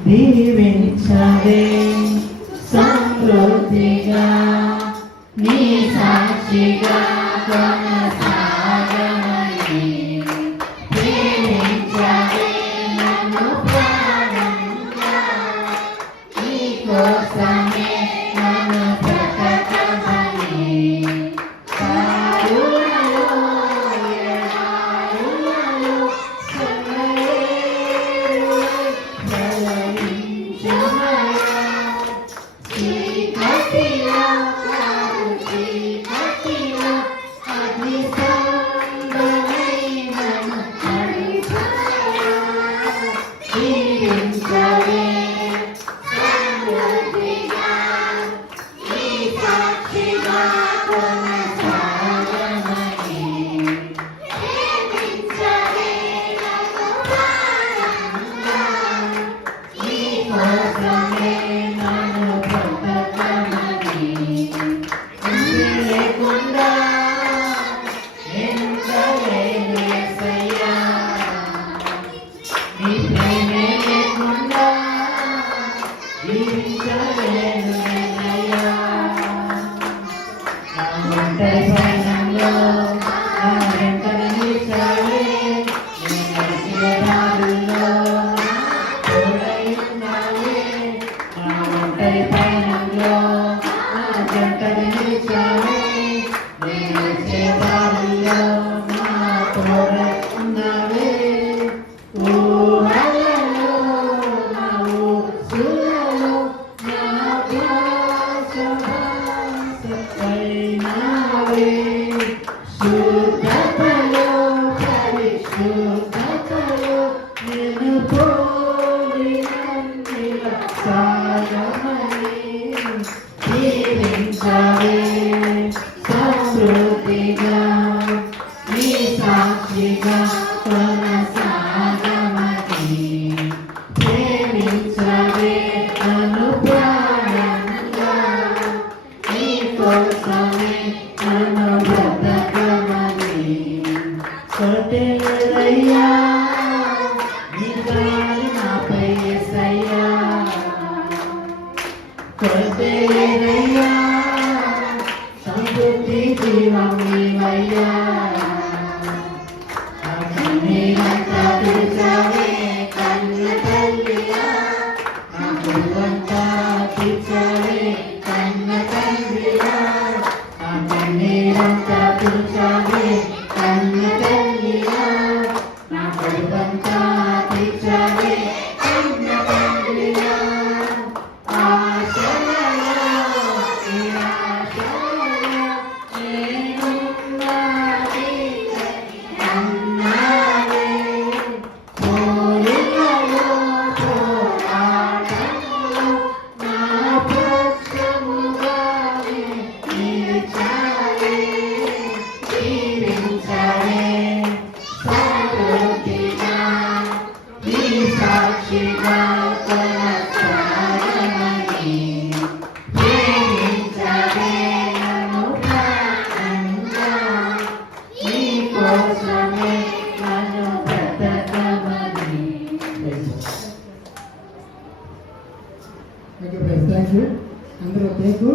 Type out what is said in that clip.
దీవించవే సమృద్ధిగా నీ సాక్షిగా కొనసాగమని దీవించవే నన్ను ప్రాణంగా నీ కోసమే నన్ను బ్రతకమని సమృద్ధిగా నీ సాక్షిగా కొనసాగమని ప్రేమించవే నన్ను ప్రాణంగా నీ కోసమే నన్ను బ్రతకమని కొట్టెలయ్యా నీ గాలి నాపై యేసయ్యా కొట్టెలయ్యా సంతృప్తి జీవం నీవయ్యా కన్నీరంతా తీర్చవే కన్న తల్లియా నా కొడుకంతా తీర్చవే కన్న తండ్రియా నా కన్నీరంతా తీర్చవే కన్న తల్లియా నా కొడుకంతా తీర్చవే కన్న తండ్రియా సాక్షిగా కొనసాగమని ప్రేమించవే నన్ను ప్రాణంగా నీ కోసమే నన్ను బ్రతకమని. అందరూ